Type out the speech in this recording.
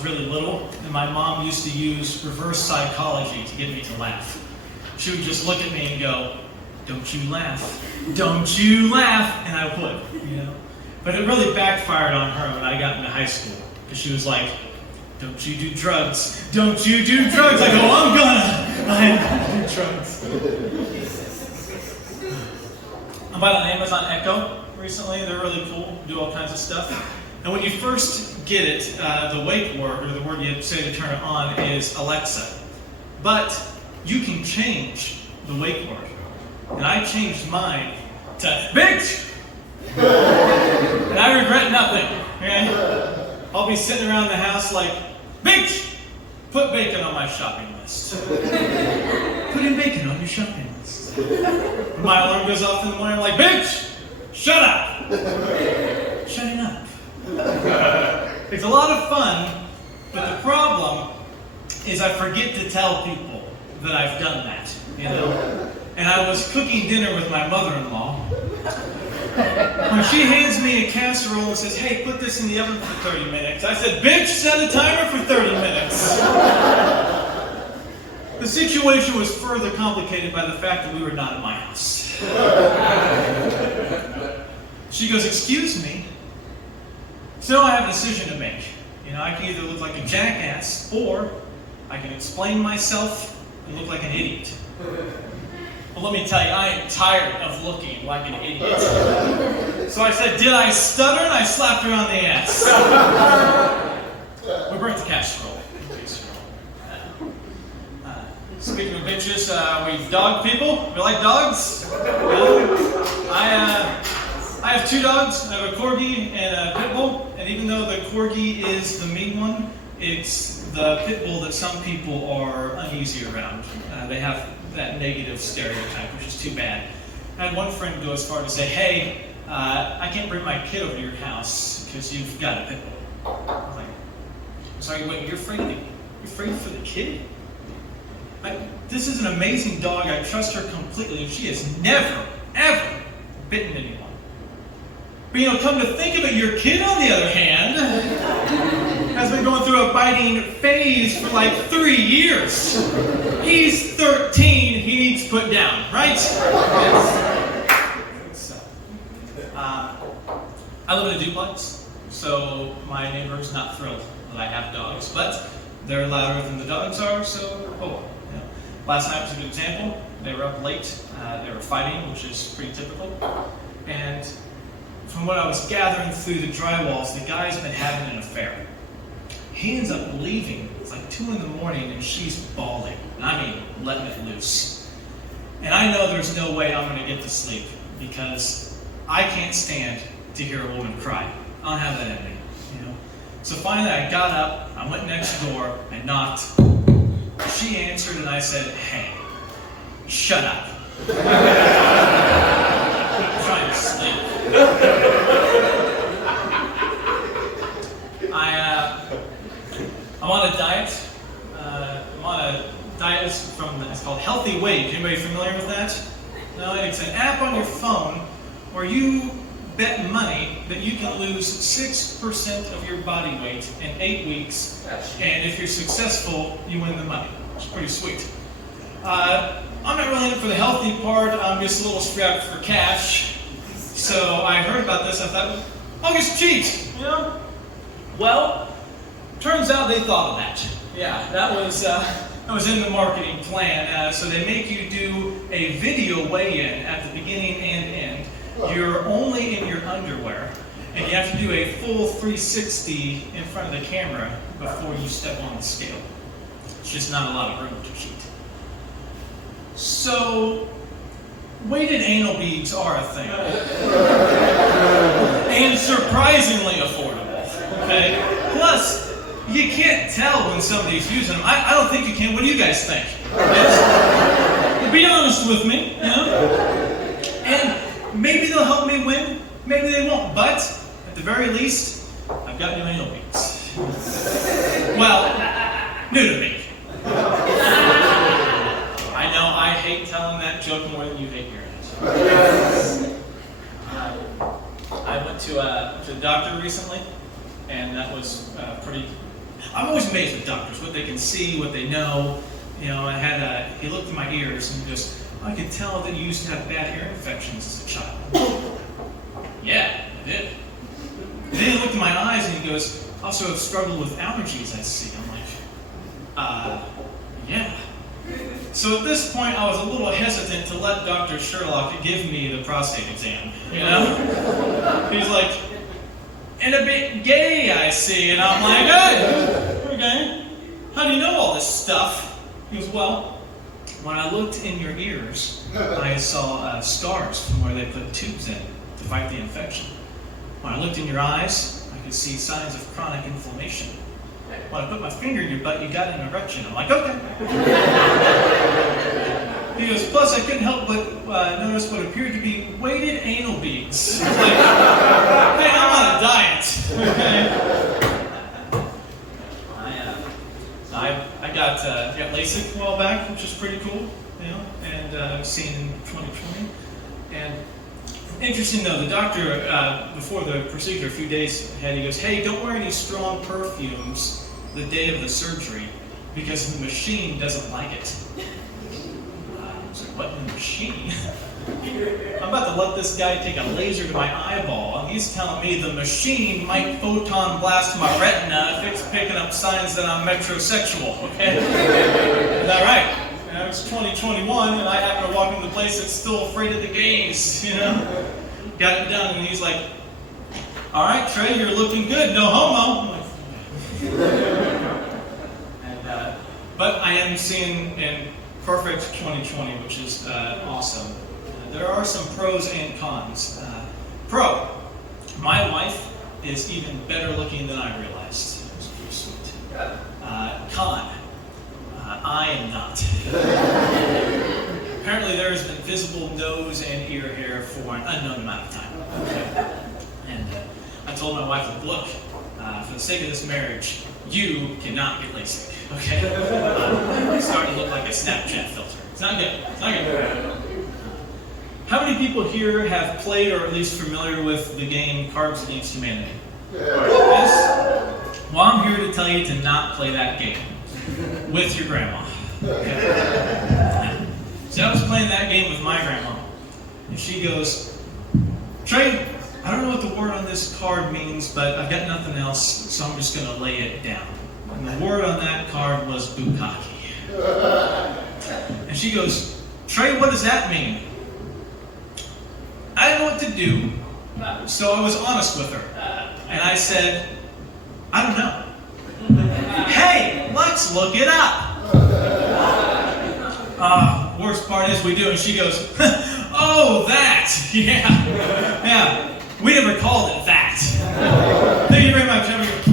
was really little, and my mom used to use reverse psychology to get me to laugh. She would just look at me and go, "Don't you laugh. Don't you laugh." And I would, But it really backfired on her when I got into high school. Because she was like, "Don't you do drugs. Don't you do drugs." I go, I'm gonna do drugs. I bought an Amazon Echo recently. They're really cool. Do all kinds of stuff. And when you first get it, the wake word, or the word you say to turn it on, is Alexa. But you can change the wake word. And I changed mine to bitch! And I regret nothing. Okay? I'll be sitting around the house like, bitch! Put bacon on my shopping list. Put in bacon on your shopping list. And my alarm goes off in the morning, I'm like, bitch! Shut up! Shutting up. It's a lot of fun, but the problem is I forget to tell people that I've done that, And I was cooking dinner with my mother-in-law. When she hands me a casserole and says, "Hey, put this in the oven for 30 minutes," I said, "Bitch, set a timer for 30 minutes." The situation was further complicated by the fact that we were not at my house. She goes, "Excuse me." So I have a decision to make. I can either look like a jackass, or I can explain myself and look like an idiot. Well, let me tell you, I am tired of looking like an idiot. So I said, "Did I stutter?" And I slapped her on the ass. We burnt the casserole. Speaking of bitches, we dog people. We like dogs. I have two dogs. I have a corgi and a pit bull. And even though the corgi is the mean one, it's the pit bull that some people are uneasy around. They have that negative stereotype, which is too bad. I had one friend go as far to say, "Hey, I can't bring my kid over to your house because you've got a pit bull." I was like, "Sorry, wait, you're afraid for the kid?" This is an amazing dog. I trust her completely. She has never, ever bitten anyone. But come to think of it, your kid, on the other hand, has been going through a biting phase for like 3 years. He's 13. He needs put down, right? Yes. I live in a duplex, so my neighbor's not thrilled that I have dogs, but they're louder than the dogs are, so Last night was a good example. They were up late. They were fighting, which is pretty typical. And from what I was gathering through the drywalls, the guy's been having an affair. He ends up leaving. It's like 2 in the morning, and she's bawling. Letting it loose. And I know there's no way I'm going to get to sleep because I can't stand to hear a woman cry. I don't have that in me, So finally, I got up. I went next door. I knocked. She answered, and I said, "Hey, shut up." I'm trying to sleep. I'm on a diet. I'm on a diet it's called Healthy Weight. Anybody familiar with that? No, it's an app on your phone where you bet money that you can lose 6% of your body weight in 8 weeks, and if you're successful, you win the money. It's pretty sweet. I'm not really in it for the healthy part. I'm just a little strapped for cash. So I heard about this. I thought, I'll just cheat, Well, turns out they thought of that. Yeah, that was in the marketing plan. So they make you do a video weigh-in at the beginning and end. You're only in your underwear, and you have to do a full 360 in front of the camera before you step on the scale. It's just not a lot of room to cheat. So, weighted anal beads are a thing. And surprisingly affordable. Okay? Plus, you can't tell when somebody's using them. I don't think you can. What do you guys think? Yes? Be honest with me, And maybe they'll help me win. Maybe they won't. But, at the very least, I've got new anal beads. Well, new to me. I know I hate telling that joke more than you hate hearing it. I went to the doctor recently, and that was pretty I'm always amazed with doctors, what they can see, what they know. You know, he looked in my ears and he goes, I could tell that you used to have bad ear infections as a child. Yeah, I did. And then he looked in my eyes and he goes, also have struggled with allergies, I see. I'm like, yeah. So at this point, I was a little hesitant to let Dr. Sherlock give me the prostate exam, you know? He's like, and a bit gay, I see. And I'm like, hey, okay. How do you know all this stuff? He goes, well, when I looked in your ears, I saw scars from where they put tubes in to fight the infection. When I looked in your eyes, I could see signs of chronic inflammation. When I put my finger in your butt, you got an erection. I'm like, okay. He goes, plus I couldn't help but notice what appeared to be weighted anal beads. I was like, hey, I'm on a diet. Okay. I got LASIK a while back, which is pretty cool, you know, and I've seen in 2020. And interesting though, the doctor, before the procedure, a few days ahead, he goes, hey, don't wear any strong perfumes the day of the surgery because the machine doesn't like it. I was like, what in the machine? I'm about to let this guy take a laser to my eyeball, and he's telling me the machine might photon blast my retina if it's picking up signs that I'm metrosexual, okay? Is that right? And it's 2021, and I happen to walk into a place that's still afraid of the gays, you know? Got it done, and he's like, all right, Trey, you're looking good, no homo. I'm like, but I am seeing in perfect 2020, which is awesome. There are some pros and cons. Pro, my wife is even better looking than I realized. It was pretty sweet. Con, I am not. Apparently there has been visible nose and ear hair for an unknown amount of time. Okay. And I told my wife, look, for the sake of this marriage, you cannot get LASIK, okay? It's starting to look like a Snapchat filter. It's not good. It's not good. How many people here have played or at least familiar with the game Cards Against Humanity? Yes? Well, I'm here to tell you to not play that game with your grandma. Okay? So I was playing that game with my grandma, and she goes, Trey, I don't know what the word on this card means, but I've got nothing else, so I'm just going to lay it down. And the word on that card was bukkake. And she goes, Trey, what does that mean? I didn't know what to do, so I was honest with her. And I said, I don't know. Hey, let's look it up. Worst part is we do, and she goes, oh, that. Yeah. We never called it that. Thank you very much. Have a good